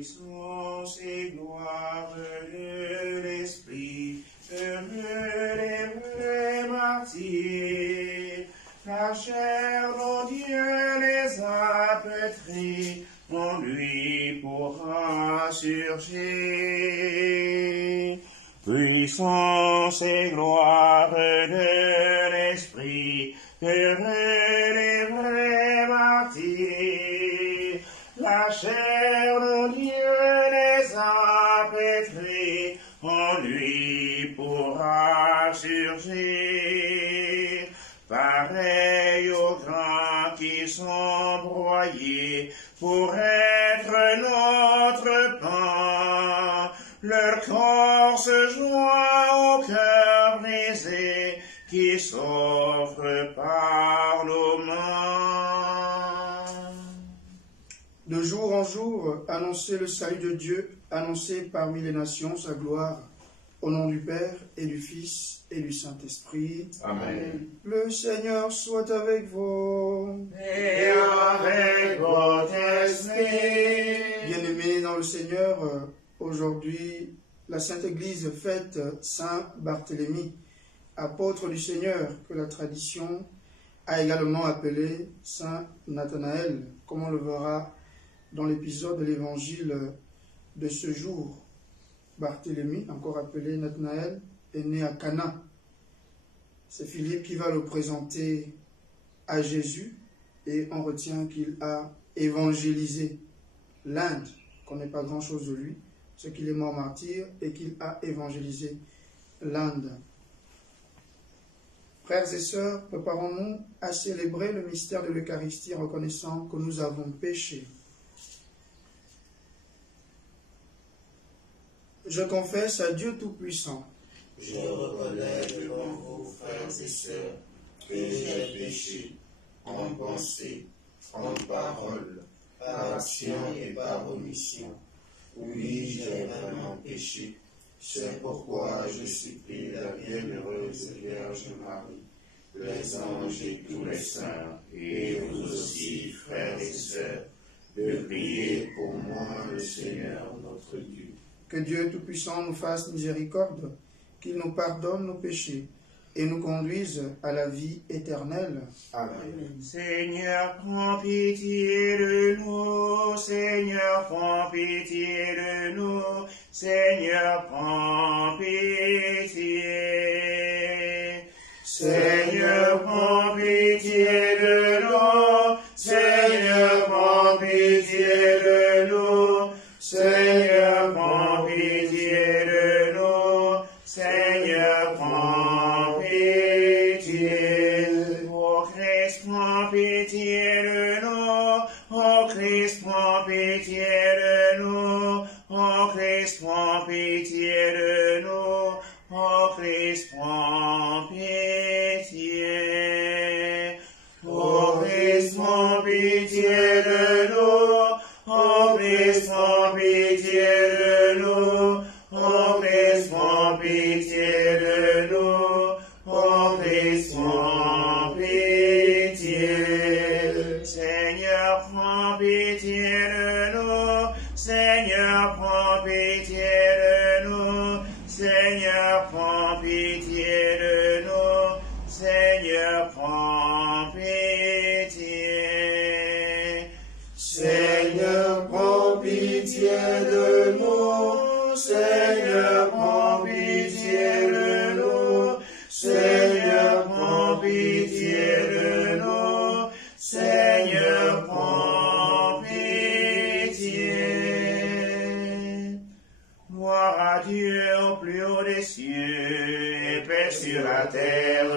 puissance et gloire de l'Esprit, heureux les vrais martyrs, la chair dont Dieu les a pétris, en lui pourra surgir. Puissance et gloire de l'Esprit, heureux les vrais martyrs, la chair dont Dieu les a pétris, en lui pourra surgir. Pareil aux grains qui sont broyés pour être notre pain, leur corps se joint au cœur brisé qui s'offre par nos mains. De jour en jour, annoncez le salut de Dieu, annoncez parmi les nations sa gloire, au nom du Père et du Fils et du Saint-Esprit. Amen. Le Seigneur soit avec vous. Et avec votre esprit. Bien-aimés dans le Seigneur, aujourd'hui, la Sainte Église fête Saint Barthélemy, apôtre du Seigneur, que la tradition a également appelé Saint Nathanaël, comme on le verra dans l'épisode de l'Évangile de ce jour. Barthélemy, encore appelé Nathanaël, est né à Cana. C'est Philippe qui va le présenter à Jésus et on retient qu'il a évangélisé l'Inde. On ne connaît pas grand-chose de lui, c'est qu'il est mort martyr et qu'il a évangélisé l'Inde. Frères et sœurs, préparons-nous à célébrer le mystère de l'Eucharistie en reconnaissant que nous avons péché. Je confesse à Dieu Tout-Puissant. Je reconnais devant vous, frères et sœurs, que j'ai péché en pensée, en parole, par action et par omission. Oui, j'ai vraiment péché. C'est pourquoi je supplie la bienheureuse Vierge Marie, les anges et tous les saints, et vous aussi, frères et sœurs, de prier pour moi, le Seigneur notre Dieu. Que Dieu Tout-Puissant nous fasse miséricorde, qu'il nous pardonne nos péchés et nous conduise à la vie éternelle. Amen. Seigneur, prends pitié de nous. Seigneur, prends pitié de nous. Seigneur, prends pitié. Seigneur, prends pitié de nous. Seigneur, prends pitié de nous. Seigneur, prends pitié de nous. Seigneur, prends pitié. Ô Christ, prends pitié de nous. Ô Christ, prends pitié de nous. Ô Christ, prends pitié de nous. Ô Christ, prends pitié. Ô Christ, prends pitié de nous. Ô Christ, prends pitié de nous. Ô Christ, prends pitié de nous. Ô Christ, prends pitié. Seigneur, prends pitié de nous. Seigneur, prends pitié de nous. Seigneur, prends pitié de nous. Seigneur, prends pitié. Seigneur, prends pitié de nous. Seigneur, prends pitié de nous. Seigneur, prends pitié de nous. Seigneur, prends pitié. Gloire à Dieu au plus haut des cieux, et paix sur la terre,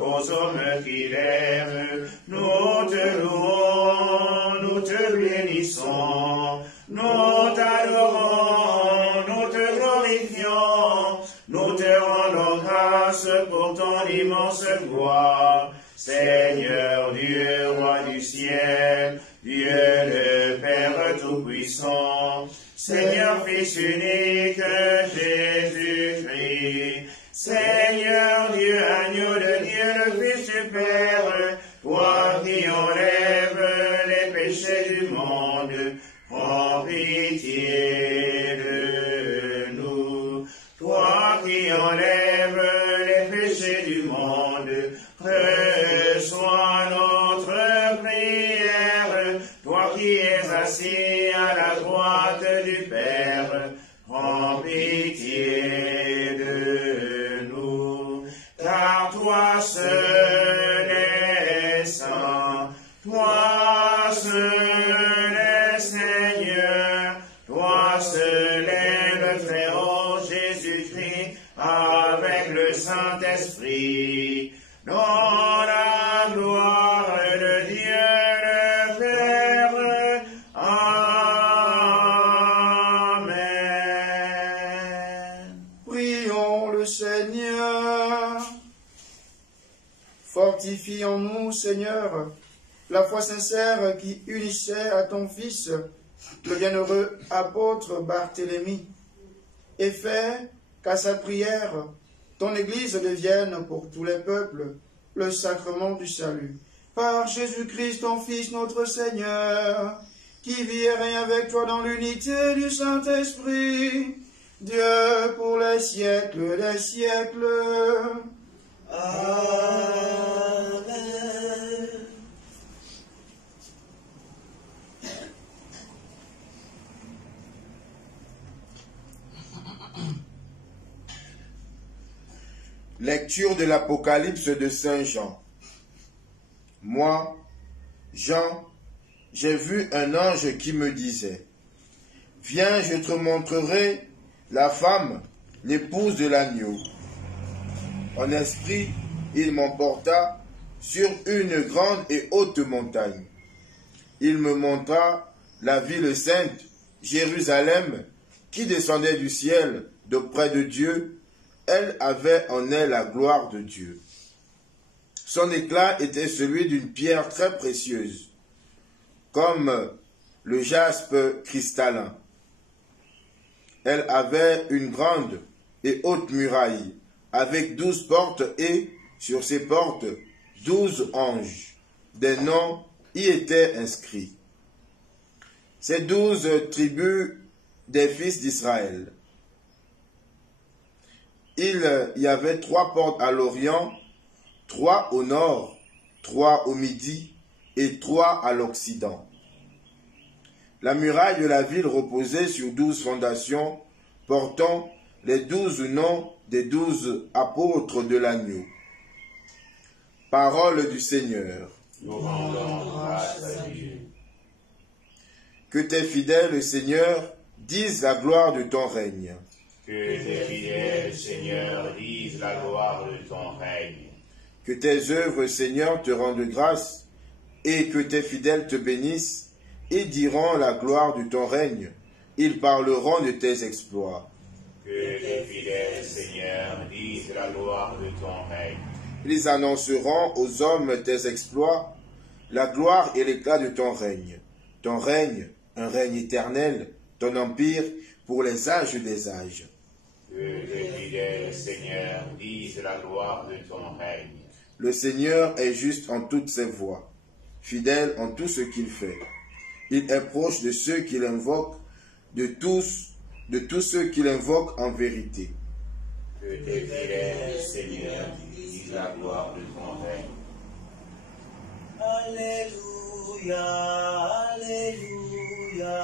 aux hommes qui l'aiment. Nous te louons, nous te bénissons, nous t'adorons, nous te glorifions, nous te rendons grâce pour ton immense gloire. Seigneur Dieu, roi du ciel, Dieu le Père Tout-Puissant, Seigneur Fils unique, Jésus-Christ, Seigneur Dieu, agneau de Dieu, le Fils du Père, toi qui enlèves les péchés du monde, prends pitié toi qui enlèves les péchés du monde, reçois notre prière, toi qui es assis à la droite du Père, prends pitié de nous, car toi seul es saint, toi seul es Seigneur, toi seul est le Très-Haut Jésus-Christ, avec le Saint-Esprit, dans la gloire de Dieu le Père. Amen. Prions le Seigneur. Fortifie en nous, Seigneur, la foi sincère qui unissait à ton Fils, le bienheureux apôtre Barthélemy, et fais qu'à sa prière, ton Église devienne pour tous les peuples le sacrement du salut. Par Jésus-Christ, ton Fils, notre Seigneur, qui vit et règne avec toi dans l'unité du Saint-Esprit, Dieu pour les siècles des siècles. Amen. Lecture de l'Apocalypse de Saint Jean. Moi, Jean, j'ai vu un ange qui me disait, « Viens, je te montrerai la femme, l'épouse de l'agneau. » En esprit, il m'emporta sur une grande et haute montagne. Il me montra la ville sainte, Jérusalem, qui descendait du ciel d'auprès de Dieu. Elle avait en elle la gloire de Dieu. Son éclat était celui d'une pierre très précieuse, comme le jaspe cristallin. Elle avait une grande et haute muraille, avec 12 portes et, sur ces portes, 12 anges. Des noms y étaient inscrits. Ces 12 tribus des fils d'Israël. Il y avait 3 portes à l'Orient, 3 au nord, 3 au midi et 3 à l'Occident. La muraille de la ville reposait sur 12 fondations portant les 12 noms des 12 apôtres de l'agneau. Parole du Seigneur. Nous rendons grâce à Dieu. Que tes fidèles, Seigneur, disent la gloire de ton règne. Que tes fidèles, Seigneur, disent la gloire de ton règne. Que tes œuvres, Seigneur, te rendent grâce, et que tes fidèles te bénissent, et diront la gloire de ton règne. Ils parleront de tes exploits. Que tes fidèles, Seigneur, disent la gloire de ton règne. Ils annonceront aux hommes tes exploits, la gloire et l'éclat de ton règne. Ton règne, un règne éternel, ton empire pour les âges des âges. Que tes fidèles, Seigneur, disent la gloire de ton règne. Le Seigneur est juste en toutes ses voies, fidèle en tout ce qu'il fait. Il est proche de ceux qui l'invoquent, de tous ceux qui l'invoquent en vérité. Que tes fidèles, Seigneur, disent la gloire de ton règne. Alléluia, Alléluia,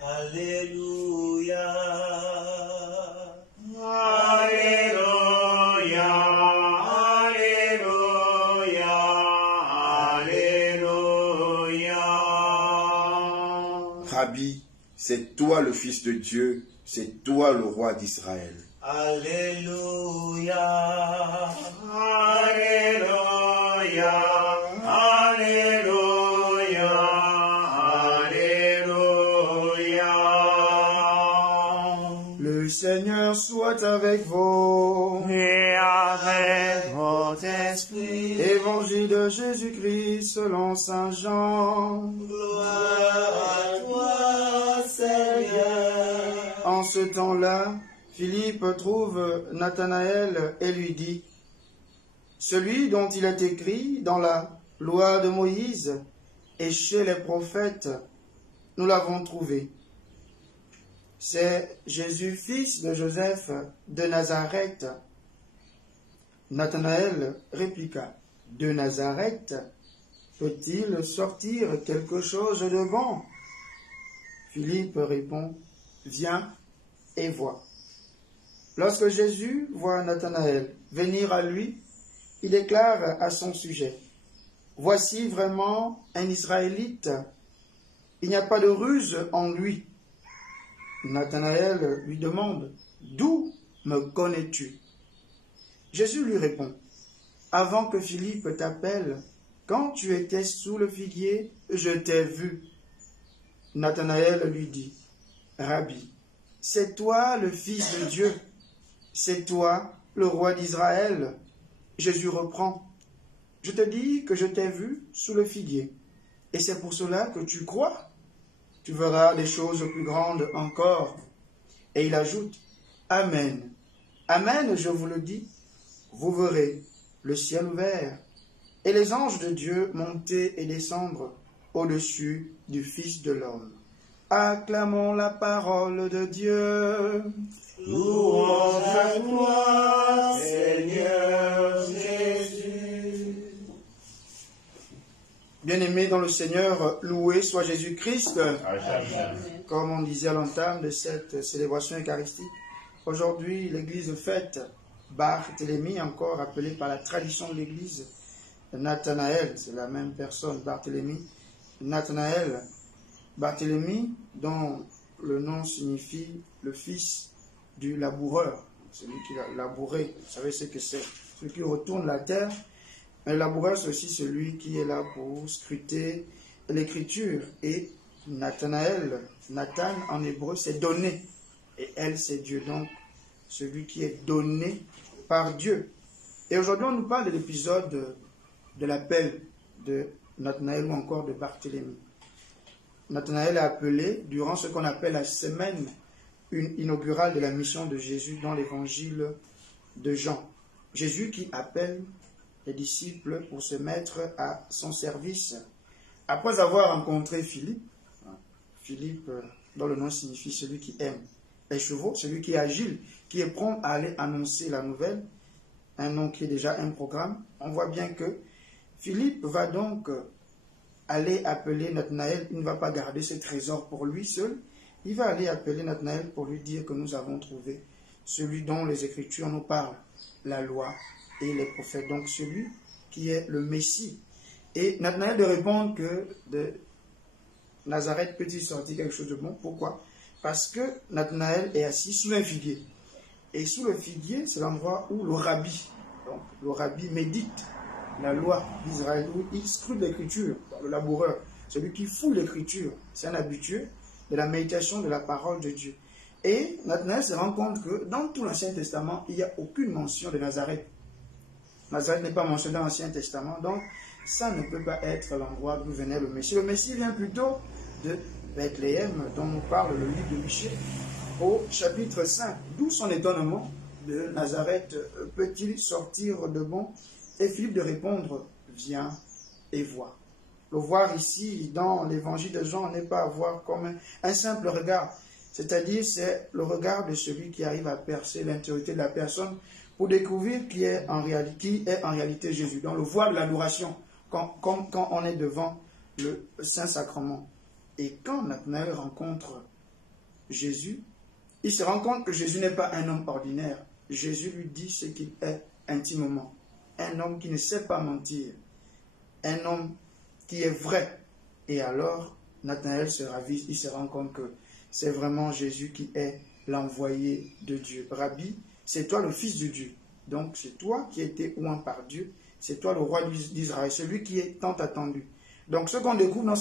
Alléluia. Alléluia, Alléluia, Alléluia. Rabbi, c'est toi le Fils de Dieu, c'est toi le roi d'Israël. Alléluia. Alléluia, Alléluia, Alléluia. Le Seigneur soit avec vous. Et avec votre esprit. Évangile de Jésus-Christ selon Saint Jean. Gloire à toi, Seigneur. En ce temps-là, Philippe trouve Nathanaël et lui dit, « Celui dont il est écrit dans la loi de Moïse et chez les prophètes, nous l'avons trouvé. c'est Jésus, fils de Joseph de Nazareth. Nathanaël répliqua, de Nazareth peut-il sortir quelque chose de bon? Philippe répond, viens et vois. Lorsque Jésus voit Nathanaël venir à lui, il déclare à son sujet, voici vraiment un Israélite, il n'y a pas de ruse en lui. Nathanaël lui demande, d'où me connais-tu? Jésus lui répond, avant que Philippe t'appelle, quand tu étais sous le figuier, je t'ai vu. Nathanaël lui dit, Rabbi, c'est toi le Fils de Dieu, c'est toi le roi d'Israël. Jésus reprend, je te dis que je t'ai vu sous le figuier, et c'est pour cela que tu crois. Tu verras des choses plus grandes encore. Et il ajoute, Amen. Amen, je vous le dis, vous verrez le ciel ouvert et les anges de Dieu monter et descendre au-dessus du Fils de l'homme. Acclamons la parole de Dieu. Louange à toi, Seigneur Jésus. Bien-aimés dans le Seigneur, loué soit Jésus-Christ. Amen. Comme on disait à l'entame de cette célébration eucharistique, aujourd'hui l'Église fête Barthélemy, encore appelé par la tradition de l'Église Nathanaël, c'est la même personne, Barthélemy. Nathanaël, Barthélemy, dont le nom signifie le fils du laboureur, celui qui a labouré, vous savez ce que c'est, celui qui retourne la terre. Mais le laboureur, c'est aussi celui qui est là pour scruter l'écriture. Et Nathanaël, Nathan en hébreu, c'est donné. Et elle, c'est Dieu. Donc, celui qui est donné par Dieu. Et aujourd'hui, on nous parle de l'épisode de l'appel de Nathanaël ou encore de Barthélemy. Nathanaël est appelé durant ce qu'on appelle la semaine inaugurale de la mission de Jésus dans l'évangile de Jean. Jésus qui appelle les disciples pour se mettre à son service. Après avoir rencontré Philippe, Philippe, dont le nom signifie celui qui aime les chevaux, celui qui est agile, qui est prompt à aller annoncer la nouvelle, un nom qui est déjà un programme, on voit bien que Philippe va donc aller appeler Nathanaël. Il ne va pas garder ce trésor pour lui seul, il va aller appeler Nathanaël pour lui dire que nous avons trouvé celui dont les Écritures nous parlent, la loi et les prophètes, donc celui qui est le Messie. Et Nathanaël de répondre que de Nazareth peut-il sortir quelque chose de bon. Pourquoi? Parce que Nathanaël est assis sous un figuier. Et sous le figuier, c'est l'endroit où le rabbi, donc le rabbi médite la loi d'Israël, où il scrute l'écriture, le laboureur, celui qui fouille l'écriture, c'est un habitué de la méditation de la parole de Dieu. Et Nathanaël se rend compte que dans tout l'Ancien Testament, il n'y a aucune mention de Nazareth. Nazareth n'est pas mentionné dans l'Ancien Testament, donc ça ne peut pas être l'endroit d'où venait le Messie. Le Messie vient plutôt de Bethléem, dont nous parle le livre de Michée, au chapitre 5. D'où son étonnement de Nazareth peut-il sortir de bon? Et Philippe de répondre, viens et vois. Le voir ici, dans l'évangile de Jean, n'est pas à voir comme un simple regard. C'est-à-dire, c'est le regard de celui qui arrive à percer l'intériorité de la personne pour découvrir qui est en réalité Jésus. Dans le voile de l'adoration, quand on est devant le Saint-Sacrement. Et quand Nathanaël rencontre Jésus, il se rend compte que Jésus n'est pas un homme ordinaire. Jésus lui dit ce qu'il est intimement. Un homme qui ne sait pas mentir. Un homme qui est vrai. Et alors, Nathanaël se ravise, il se rend compte que c'est vraiment Jésus qui est l'envoyé de Dieu. Rabbi, c'est toi le Fils de Dieu. Donc c'est toi qui as été oint par Dieu. C'est toi le roi d'Israël, celui qui est tant attendu. Donc ce qu'on découvre dans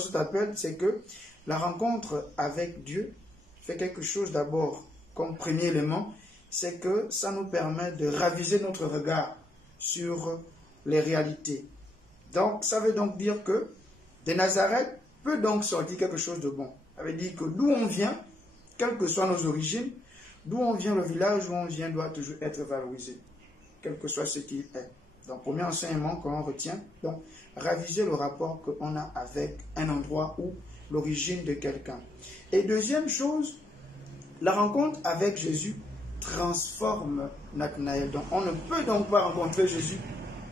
cet appel, c'est que la rencontre avec Dieu fait quelque chose d'abord comme premier élément, c'est que ça nous permet de raviser notre regard sur les réalités. Donc ça veut donc dire que de Nazareth peut donc sortir quelque chose de bon. Ça veut dire que d'où on vient, quelles que soient nos origines, d'où on vient, le village où on vient doit toujours être valorisé, quel que soit ce qu'il est. Donc, premier enseignement qu'on retient, donc, raviser le rapport qu'on a avec un endroit ou l'origine de quelqu'un. Et deuxième chose, La rencontre avec Jésus transforme Nathanaël. Donc, on ne peut donc pas rencontrer Jésus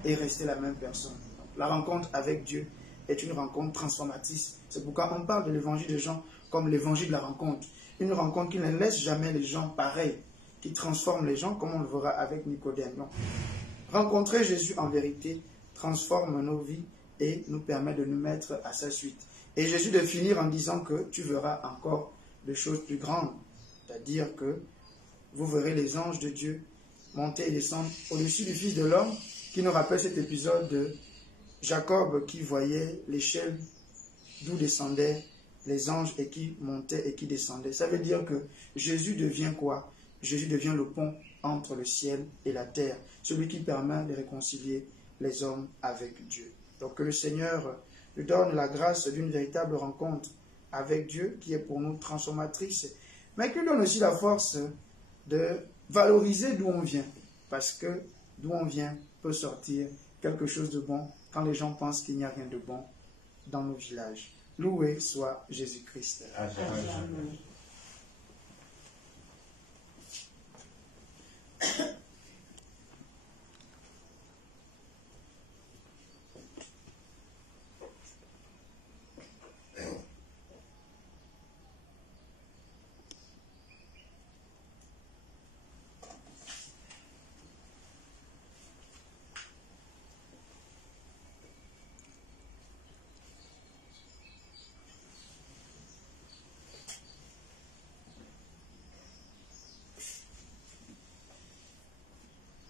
et rester la même personne. La rencontre avec Dieu est une rencontre transformatrice. C'est pourquoi on parle de l'évangile de Jean comme l'évangile de la rencontre. Une rencontre qui ne laisse jamais les gens pareils, qui transforme les gens comme on le verra avec Nicodème. Donc, rencontrer Jésus en vérité transforme nos vies et nous permet de nous mettre à sa suite. Et Jésus de finir en disant que tu verras encore de choses plus grandes. C'est-à-dire que vous verrez les anges de Dieu monter et descendre au-dessus du Fils de l'homme, qui nous rappelle cet épisode de Jacob qui voyait l'échelle d'où descendaient les anges et qui montaient et qui descendaient. Ça veut dire que Jésus devient quoi? Jésus devient le pont entre le ciel et la terre, celui qui permet de réconcilier les hommes avec Dieu. Donc que le Seigneur nous donne la grâce d'une véritable rencontre avec Dieu qui est pour nous transformatrice, mais qu'il donne aussi la force de valoriser d'où on vient, parce que d'où on vient peut sortir quelque chose de bon quand les gens pensent qu'il n'y a rien de bon dans nos villages. Loué soit Jésus-Christ. Amen.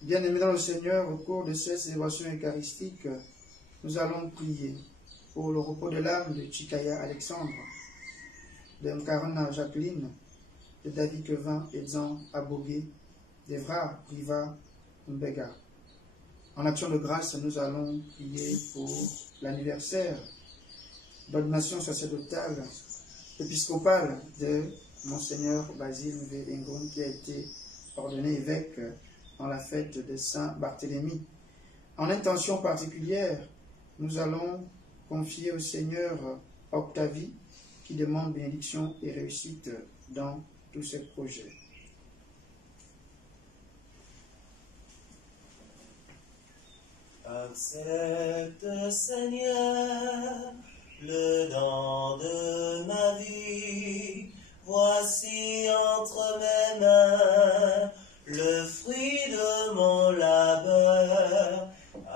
Bien-aimés dans le Seigneur, au cours de cette célébration eucharistique, nous allons prier pour le repos de l'âme de Chikaya Alexandre, de Nkarana Jacqueline, de David Kevin Edzan Abogué, d'Evra Priva Mbega. En action de grâce, nous allons prier pour l'anniversaire d'ordination sacerdotale épiscopale de Monseigneur Basile V. Ngon, qui a été ordonné évêque dans la fête de Saint-Barthélemy. En intention particulière, nous allons confier au Seigneur Octavie, qui demande bénédiction et réussite dans tous ses projets. Accepte, Seigneur, le don de ma vie. Voici entre mes mains le fruit de mon labeur.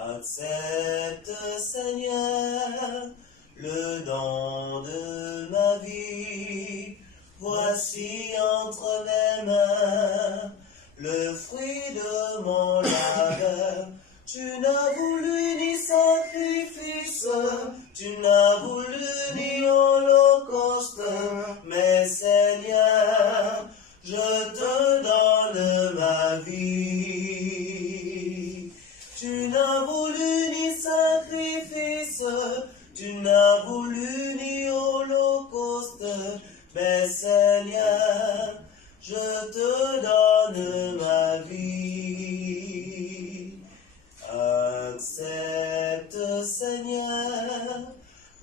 Accepte, Seigneur, le don de ma vie. Voici entre mes mains le fruit de mon labeur. Tu n'as voulu ni sacrifice, tu n'as voulu ni holocauste, mais Seigneur, je te donne ma vie. Tu n'as voulu ni sacrifice, tu n'as voulu ni holocauste, mais Seigneur, je te donne ma vie. Accepte, Seigneur,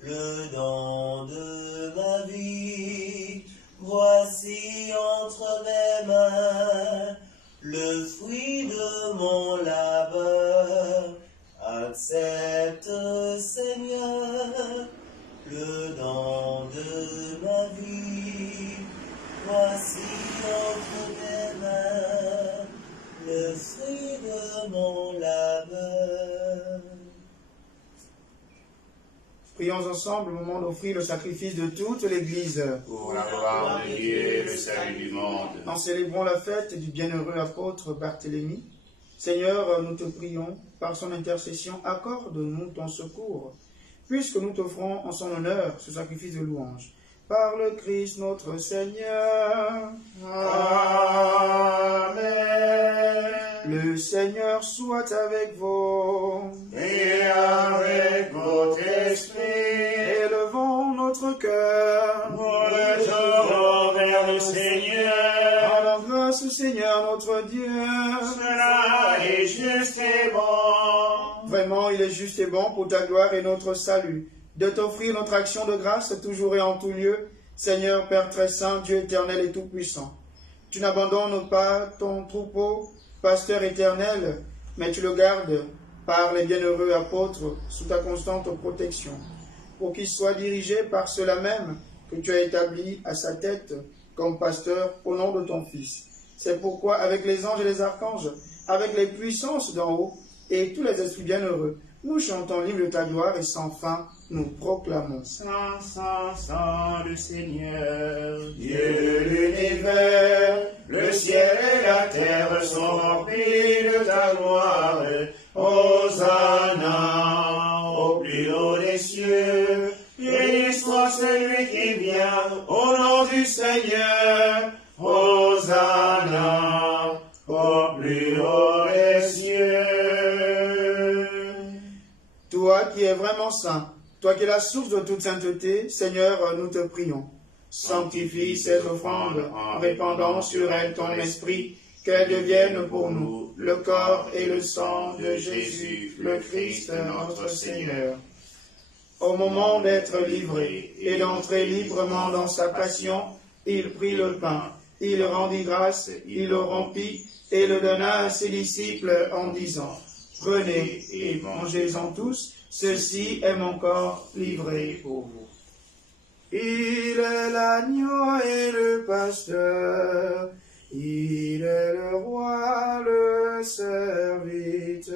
le don de ma vie. Voici entre mes mains le fruit de mon labeur. Accepte, Seigneur, le don de ma vie. Voici entre mes mains le fruit de mon labeur. Prions ensemble au moment d'offrir le sacrifice de toute l'Église. Pour la gloire de Dieu et le salut du monde. En célébrant la fête du bienheureux apôtre Barthélemy, Seigneur, nous te prions, par son intercession, accorde-nous ton secours, puisque nous t'offrons en son honneur ce sacrifice de louange. Par le Christ notre Seigneur. Amen. Le Seigneur soit avec vous. Et avec votre esprit, Élevons notre cœur. retournons vers le Seigneur. Rendons grâce au Seigneur notre Dieu. Cela est juste et bon. Vraiment, il est juste et bon pour ta gloire et notre salut, de t'offrir notre action de grâce toujours et en tout lieu, Seigneur Père très saint, Dieu éternel et tout-puissant. Tu n'abandonnes pas ton troupeau, pasteur éternel, mais tu le gardes par les bienheureux apôtres sous ta constante protection, pour qu'il soit dirigé par ceux-là même que tu as établis à sa tête comme pasteur au nom de ton Fils. C'est pourquoi, avec les anges et les archanges, avec les puissances d'en haut et tous les esprits bienheureux, nous chantons l'hymne de ta gloire et sans fin, nous proclamons. Saint, Saint, Saint, le Seigneur, Dieu de l'univers, le ciel et la terre sont remplis de ta gloire. Hosanna, au plus haut des cieux. Béni soit celui qui vient au nom du Seigneur. Hosanna, au plus haut des cieux. Toi qui es vraiment saint, toi qui es la source de toute sainteté, Seigneur, nous te prions. Sanctifie cette offrande en répandant sur elle ton esprit, qu'elle devienne pour nous le corps et le sang de Jésus, le Christ, notre Seigneur. Au moment d'être livré et d'entrer librement dans sa passion, il prit le pain, il rendit grâce, il le rompit et le donna à ses disciples en disant, « Prenez et mangez-en tous, ceci est mon corps livré pour vous. » Il est l'agneau et le pasteur, il est le roi, le serviteur.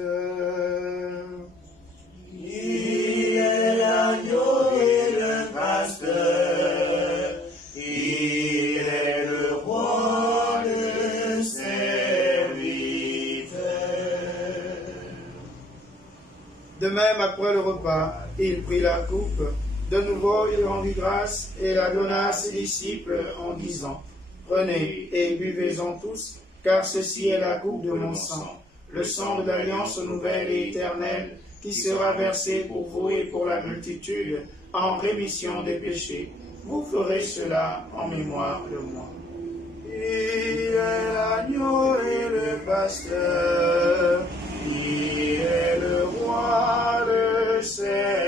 Il est l'agneau et le pasteur, il est le roi, le serviteur. De même, après le repas, il prit la coupe. De nouveau, il rendit grâce et la donna à ses disciples en disant, « Prenez et buvez-en tous, car ceci est la coupe de mon sang, le sang de l'alliance nouvelle et éternelle, qui sera versé pour vous et pour la multitude en rémission des péchés. Vous ferez cela en mémoire de moi. » Il est l'agneau et le pasteur, il est le roi, le serviteur.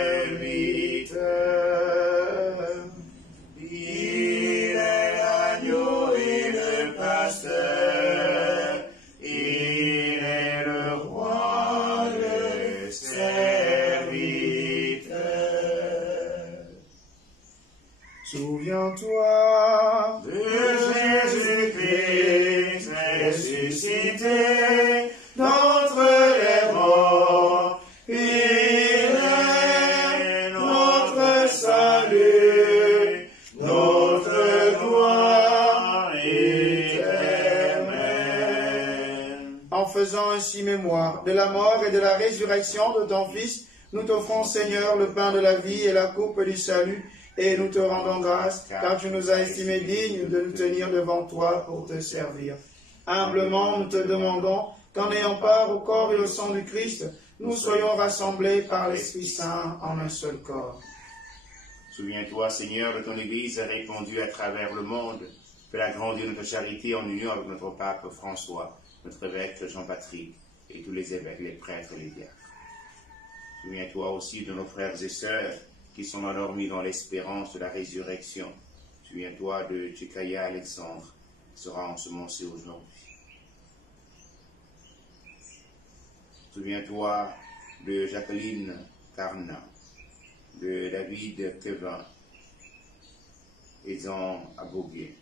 Il est l'agneau et le pasteur, il est le roi, le serviteur. Souviens-toi De Jésus-Christ ressuscité d'entre les morts, il est notre salut, notre gloire éternelle. En faisant ainsi mémoire de la mort et de la résurrection de ton Fils, nous t'offrons, Seigneur, le pain de la vie et la coupe du salut, et nous te rendons grâce, car tu nous as estimés dignes de nous tenir devant toi pour te servir. Humblement, nous te demandons qu'en ayant part au corps et au sang du Christ, nous soyons rassemblés par l'Esprit Saint en un seul corps. Souviens-toi, Seigneur, de ton Église répandue à travers le monde. Fais-la grandir notre charité en union avec notre pape François, notre évêque Jean-Patrick et tous les évêques, les prêtres et les diacres. Souviens-toi aussi de nos frères et sœurs qui sont endormis dans l'espérance de la résurrection. Souviens-toi de Tchekaya Alexandre, qui sera ensemencé aujourd'hui. Souviens-toi de Jacqueline Carna, de David Kevin, Ezan Abogué,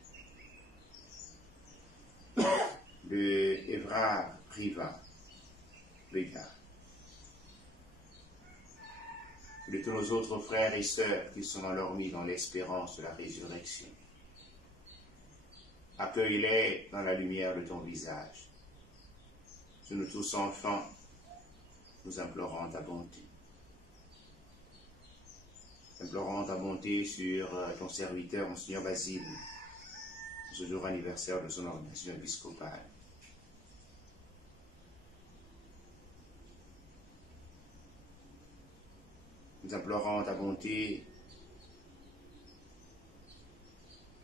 de Evra Priva, Vega, de tous nos autres frères et sœurs qui sont endormis dans l'espérance de la résurrection. Accueille-les dans la lumière de ton visage. Sur nous tous enfants, nous implorons ta bonté. Implorons ta bonté sur ton serviteur, Monseigneur Basile, ce jour anniversaire de son ordination épiscopale. Nous implorons ta bonté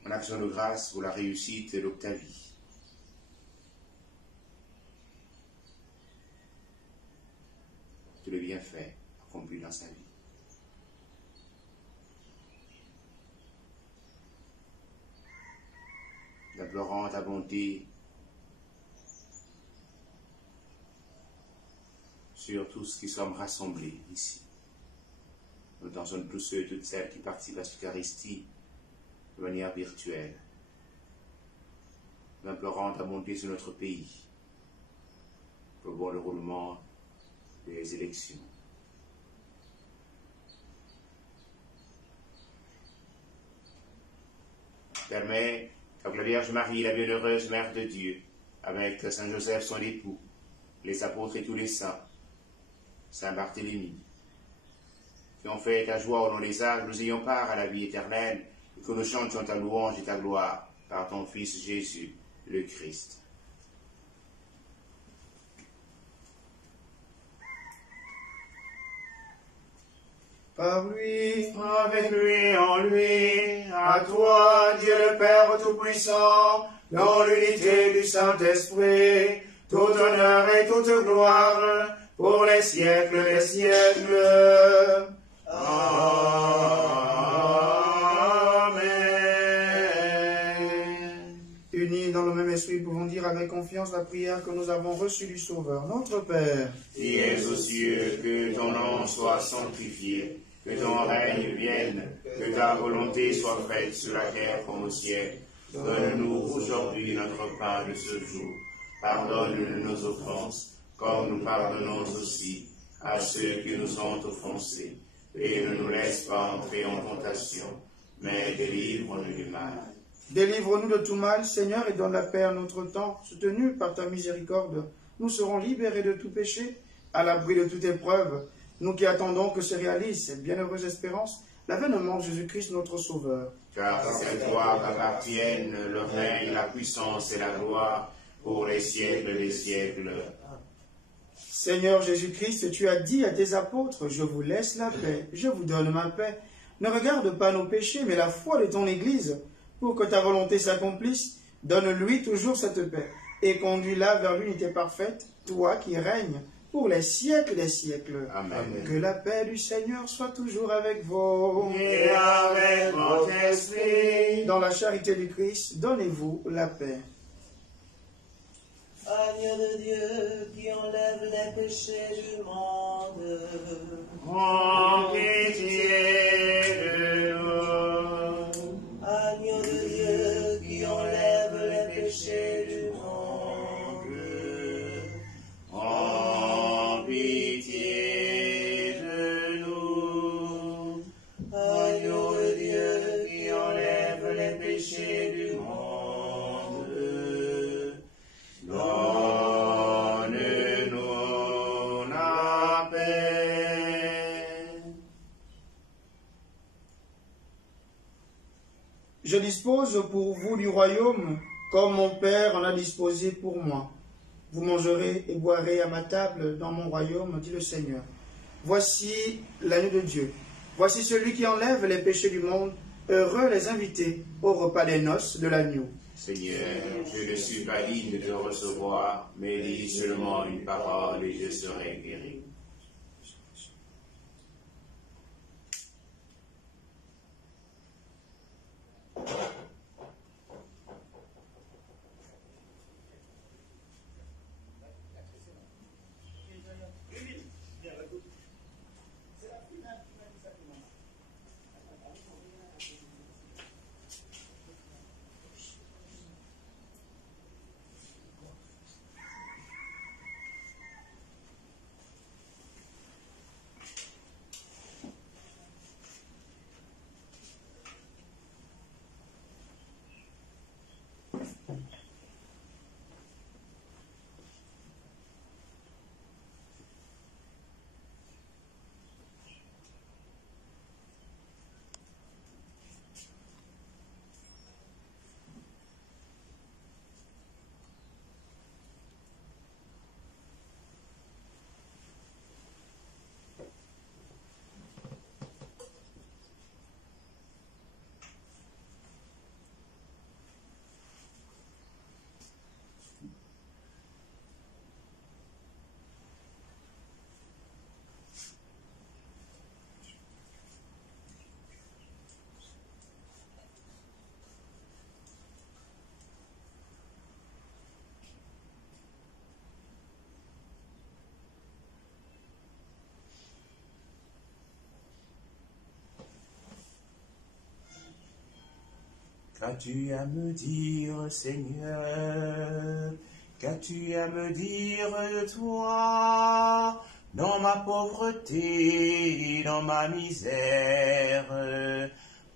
en action de grâce pour la réussite d'Octavie. Tous les bienfaits accomplis dans sa vie. Nous implorant ta bonté sur tous qui sommes rassemblés ici. Nous t'en tous ceux et toutes celles qui participent à cette Eucharistie de manière virtuelle. Nous implorant ta bonté sur notre pays, pour le bon déroulement des élections. Permets que la Vierge Marie, la bienheureuse Mère de Dieu, avec Saint Joseph son époux, les apôtres et tous les saints, Saint Barthélemy, qui ont fait ta joie au long des âges, nous ayons part à la vie éternelle, et que nous chantions ta louange et ta gloire par ton Fils Jésus, le Christ. Par lui, Avec lui, en lui, à toi, Dieu le Père Tout-Puissant, dans l'unité du Saint-Esprit, tout honneur et toute gloire, pour les siècles des siècles. Amen. unis dans le même esprit, pouvons dire avec confiance la prière que nous avons reçue du Sauveur, notre Père. Qui es aux cieux, que ton nom soit sanctifié, que ton règne vienne, que ta volonté soit faite sur la terre comme au ciel. Donne-nous aujourd'hui notre pain de ce jour. Pardonne-nous nos offenses, comme nous pardonnons aussi à ceux qui nous ont offensés. Et ne nous laisse pas entrer en tentation, mais délivre-nous du mal. Délivre-nous de tout mal, Seigneur, et donne la paix à notre temps. Soutenus par ta miséricorde, nous serons libérés de tout péché, à l'abri de toute épreuve. Nous qui attendons que se réalise cette bienheureuse espérance, l'avènement de Jésus-Christ, notre Sauveur. Car c'est à toi qu'appartiennent le règne, la puissance et la gloire pour les siècles des siècles. Seigneur Jésus-Christ, tu as dit à tes apôtres, je vous laisse la paix, je vous donne ma paix. Ne regarde pas nos péchés, mais la foi de ton Église. Pour que ta volonté s'accomplisse, donne-lui toujours cette paix, et conduis-la vers l'unité parfaite, toi qui règnes pour les siècles des siècles. Amen. Que la paix du Seigneur soit toujours avec vous. Et avec votre esprit. Dans la charité du Christ, donnez-vous la paix. Agneau de Dieu qui enlève les péchés du monde, En pitié de nous. Agneau de Dieu qui enlève les péchés du monde, En pitié de nous. Agneau de Dieu qui enlève les péchés du monde. Donne-nous la paix. Je dispose pour vous du royaume, comme mon Père en a disposé pour moi. Vous mangerez et boirez à ma table dans mon royaume, dit le Seigneur. Voici l'agneau de Dieu. Voici celui qui enlève les péchés du monde. Heureux les invités au repas des noces de l'agneau. Seigneur, je ne suis pas digne de te recevoir, mais dis seulement une parole et je serai guéri. Qu'as-tu à me dire, Seigneur? Qu'as-tu à me dire de toi? Dans ma pauvreté, dans ma misère.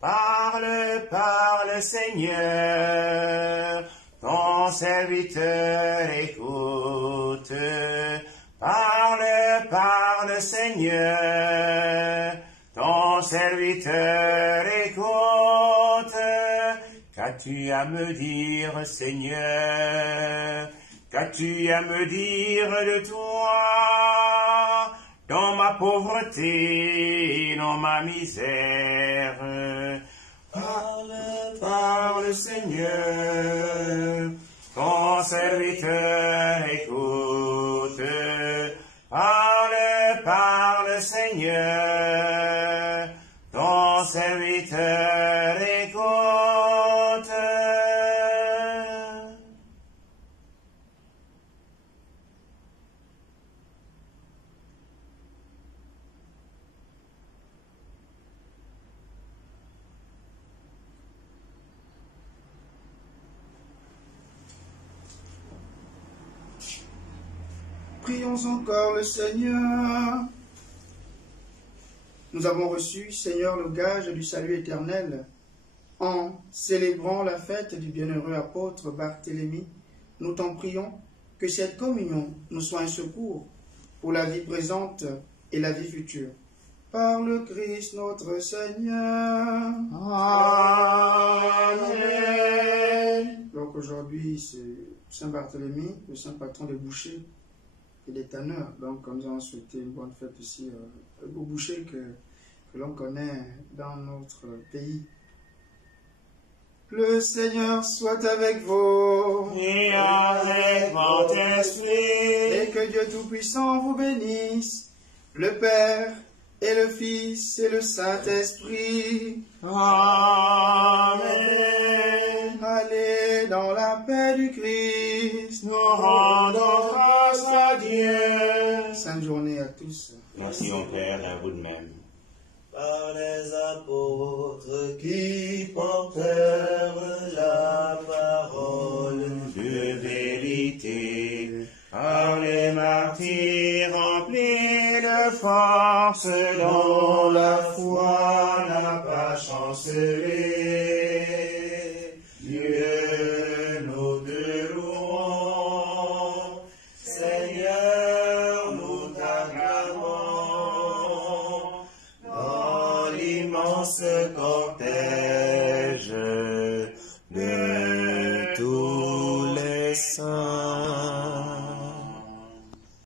Parle, parle, Seigneur. Ton serviteur écoute. Parle, parle, Seigneur. Ton serviteur écoute. Qu'as-tu à me dire, Seigneur? Qu'as-tu à me dire de toi? Dans ma pauvreté, dans ma misère. Parle, parle, Seigneur. Ton serviteur écoute. Parle, parle, Seigneur. Ton serviteur écoute. Prions encore le Seigneur. Nous avons reçu, Seigneur, le gage du salut éternel. En célébrant la fête du bienheureux apôtre Barthélemy, nous t'en prions que cette communion nous soit un secours pour la vie présente et la vie future. Par le Christ notre Seigneur. Amen. Donc aujourd'hui, c'est Saint Barthélemy, le saint patron des bouchers et des tanneurs. Donc nous allons souhaiter une bonne fête aussi aux bouchers que l'on connaît dans notre pays. Le Seigneur soit avec vous. Et avec votre esprit. Et que Dieu Tout-Puissant vous bénisse, le Père et le Fils et le Saint-Esprit. Amen. Allez dans la paix du Christ. Nous rendons grâce à Dieu. Sainte journée à tous. Merci mon Père, à vous de même. Par les apôtres qui portèrent la parole De vérité, par les martyrs remplis de force, dont la foi n'a pas chancelé. Dieu, nous te louons, Seigneur.